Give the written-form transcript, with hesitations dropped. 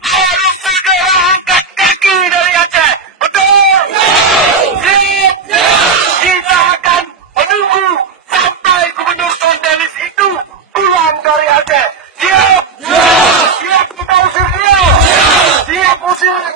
Harus segera angkat kaki dari Aceh. Betul? Kita akan menunggu sampai Gubernur Sondelis itu pulang dari Aceh. Siap? Siap kita usir dia. Siap usir.